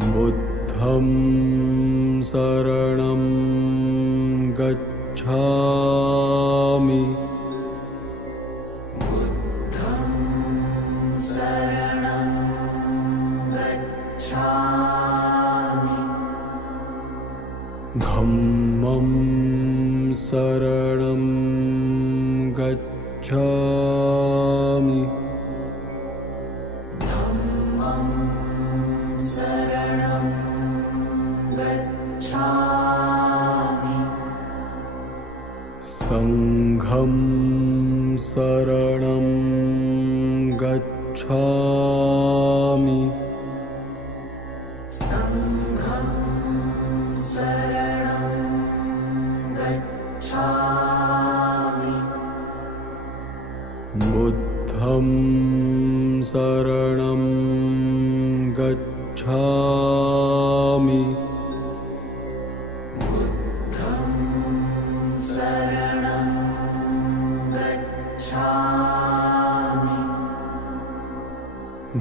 बुद्धं शरणं गच्छामि। बुद्धं शरणं गच्छामि। धम्मं शरणं गच्छामि। धम्मं शरणं गच्छामि। संघं शरणं गच्छामि। संघं शरणं गच्छामि। बुद्धं शरणं गच्छामि। बुद्धं शरणं गच्छामि।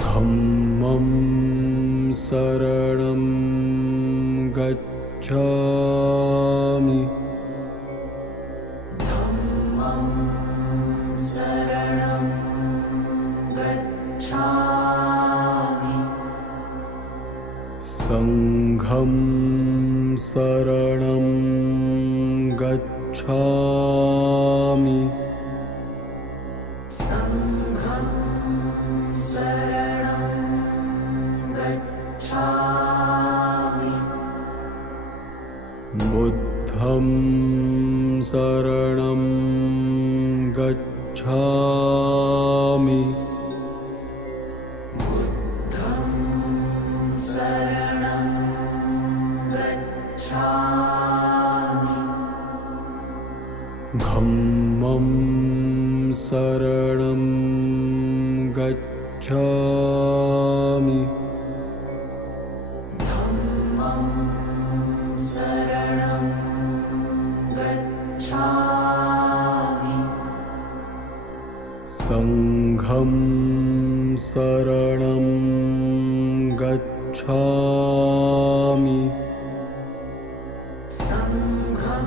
धम्मं शरणं गच्छामि। धम्मं शरणं गच्छामि। संघं शरणं गच्छामि। संघं शरणं गच्छामि। बुद्धं शरणं गच्छामि। बुद्धं शरणं गच्छामि। धम्मं शरणं गच्छामि। धम्मं शरणं गच्छामि। संघं शरणं गच्छामि। संघं शरणं गच्छामि। बुद्धं शरणं गच्छामि। बुद्धं शरणं गच्छामि। धम्मं शरणं गच्छामि। धम्मं शरणं गच्छामि। संघं शरणं गच्छामि। संघं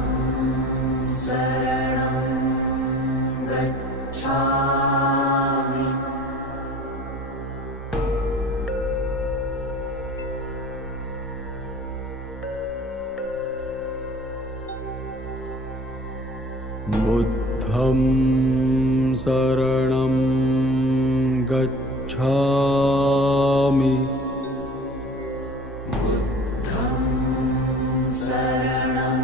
शरणं गच्छामि। बुद्धं शरणं गच्छामि। बुद्धं शरणं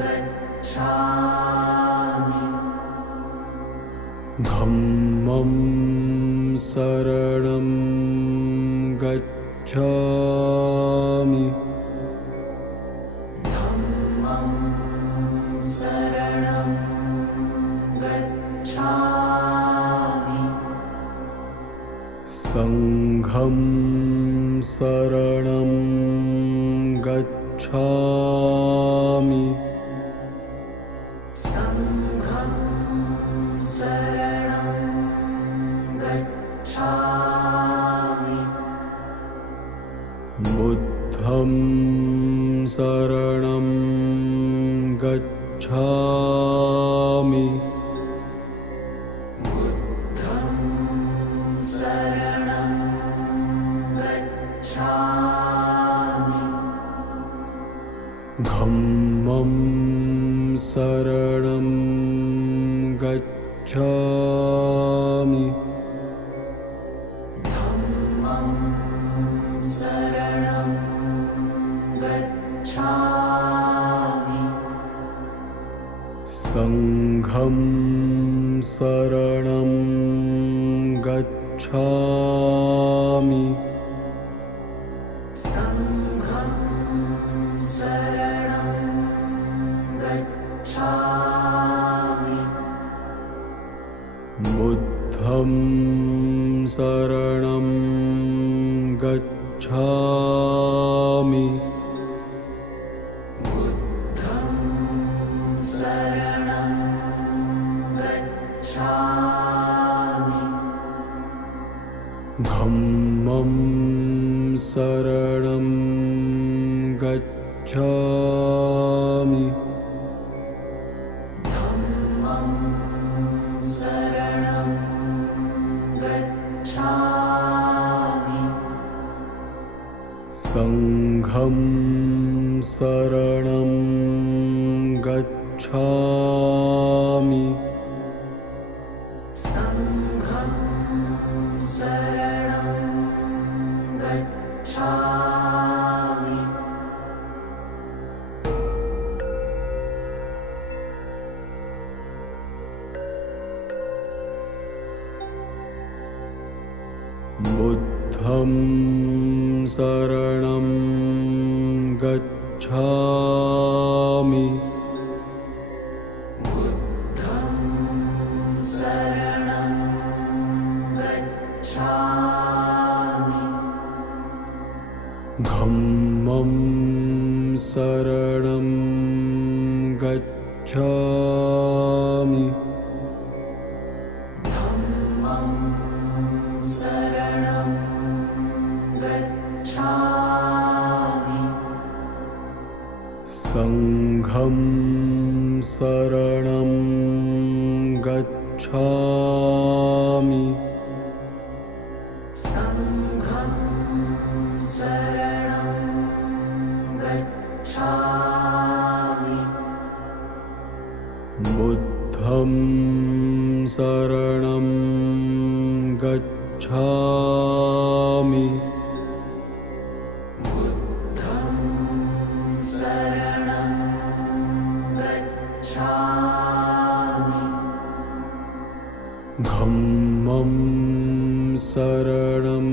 गच्छामि। गच्छामि। धम्मं शरणं गच्छामि। बुद्धं शरणं गच्छामि। संघं शरणं गच्छामि। संघं शरणं गच्छामि। बुद्धं शरणं गच्छामि। बुद्धं शरणं गच्छामि। संघं शरणं गच्छामि। धम्मं शरणं गच्छामि। गच्छामि। गच्छामि। धम्मं शरणं गच्छामि। संघं शरणं गच्छामि। संघं शरणं गच्छामि। बुद्धं शरणं गच्छामि। बुद्धं शरणं गच्छामि। धम्मं शरणं संघं शरणं गच्छामि संघं शरणं गच्छामि बुद्धं शरणं गच्छामि बुद्धं शरणं गच्छामि धम्मं शरणं गच्छामि धम्मं शरणं गच्छामि संघं शरणं गच्छामि संघं शरणं गच्छामि बुद्धं शरणं गच्छामि बुद्धं शरणं गच्छामि धम्मं शरणं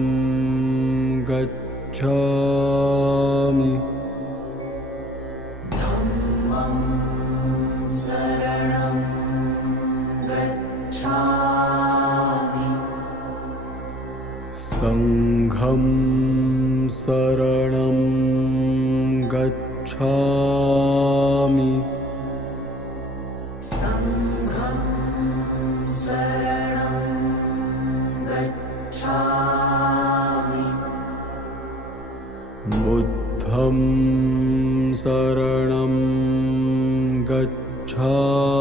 गच्छामि धम्मं शरणं गच्छामि संघं शरणं गच्छामि संघं शरणं गच्छामि बुद्धं शरणं गच्छामि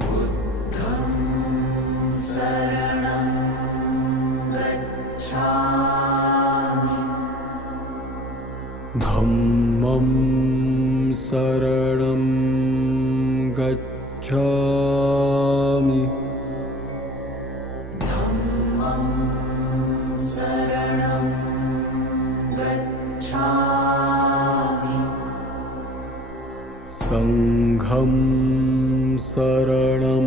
बुद्धं शरणं गच्छामि धम्मं शरणं गच्छामि धम्मं शरणं गच्छामि संघं शरणं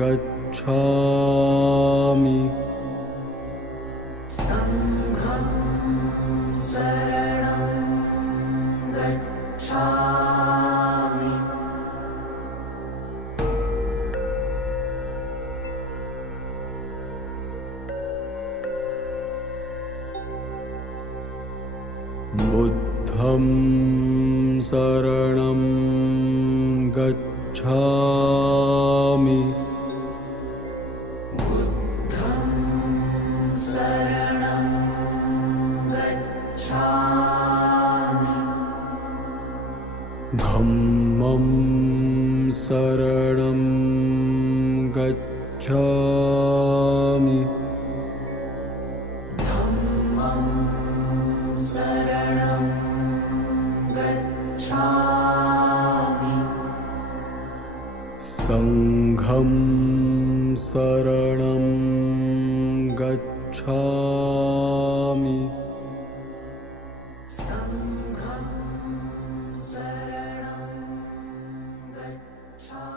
गच्छामि संघं शरणं गच्छामि बुद्धं शरणं गच्छामि बुद्धं शरणं गच्छामि धम्मं शरणं गच्छामि धम्मं शरणं गच्छामि संघं शरणं गच्छामि संघं शरणं गच्छामि